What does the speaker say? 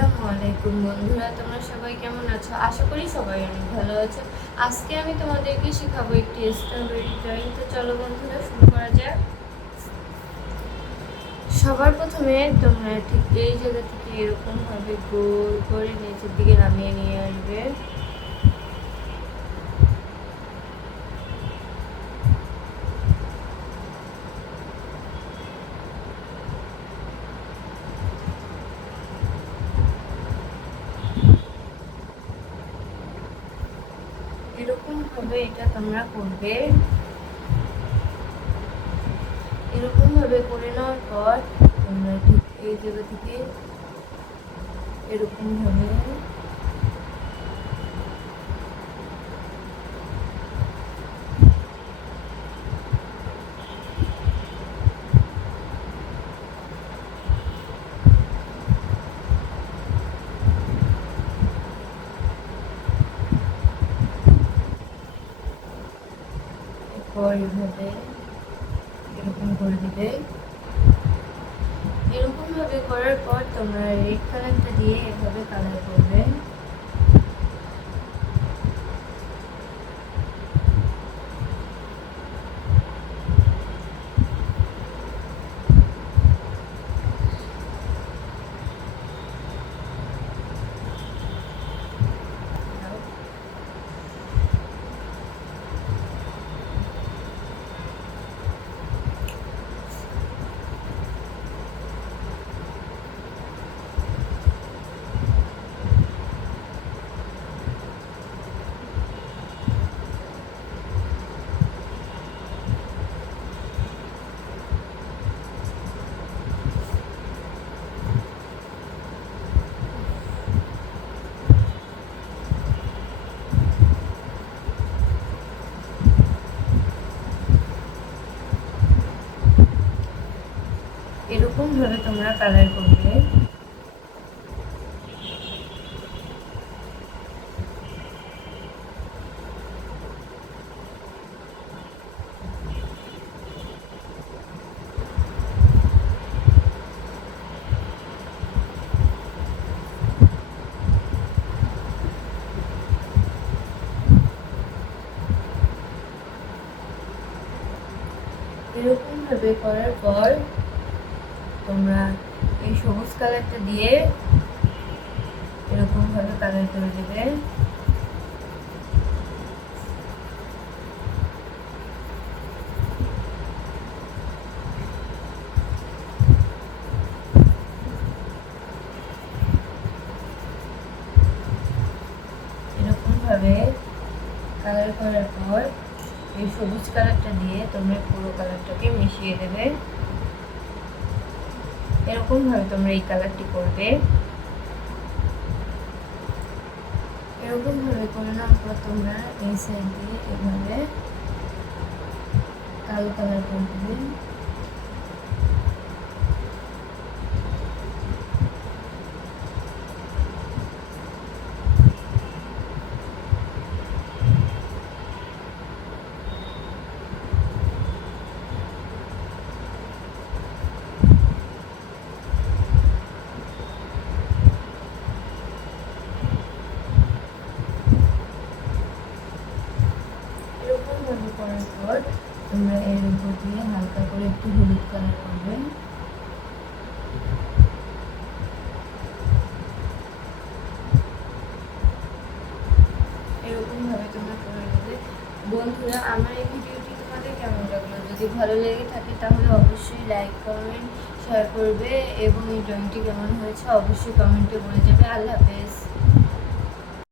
আসসালামু আলাইকুম বন্ধুরা, তোমরা সবাই কেমন আছো? আশা করি সবাই অনেক ভালো আছো। আজকে আমি তোমাদেরকে শেখাবো একটি স্ট্রবেরি ড্রয়িং। তো চলো বন্ধুরা, শুরু করা যাক। সবার প্রথমে তোমরা ঠিক এই জায়গা থেকে এরকম ভাবে গোল করে নিচের দিকে নামিয়ে নিয়ে আসবে। এরকম ভাবে এটা তোমরা করবে। এরকম ভাবে করে নেওয়ার পর তোমরা ঠিক এই জায়গা থেকে এরকম ভাবে এইভাবে এরকম করে দিবে। এরকম ভাবে করার পর তোমরা রেড কালারটা দিয়ে এভাবে কালার করবে। এরকম ভাবে তোমরা কালার করবে। এরকম ভাবে করার পর তোমরা এই সবুজ কালারটা দিয়ে এরকম ভাবে কালার করে দেবে। এরকম ভাবে কালার করার পর এই সবুজ কালারটা দিয়ে তোমরা পুরো কালারটাকে মিশিয়ে দেবে। এরকম ভাবে তোমরা এই কালারটি করবে। এরকম ভাবে করে নেওয়ার পর তোমরা এই সাইড দিয়ে এভাবে কালো কালার করে দেবে। করার পর তোমরা এর উপর দিয়ে হালকা করে একটু হলুদ কালার করবে। এরকম ভাবে তোমরা করে নেবে। বন্ধুরা, আমার এই ভিডিওটি তোমাদের কেমন লাগলো? যদি ভালো লেগে থাকে তাহলে অবশ্যই লাইক, কমেন্ট, শেয়ার করবে এবং এই ড্রয়িংটি কেমন হয়েছে অবশ্যই কমেন্টে বলে যাবে। আল্লাহ হাফেজ।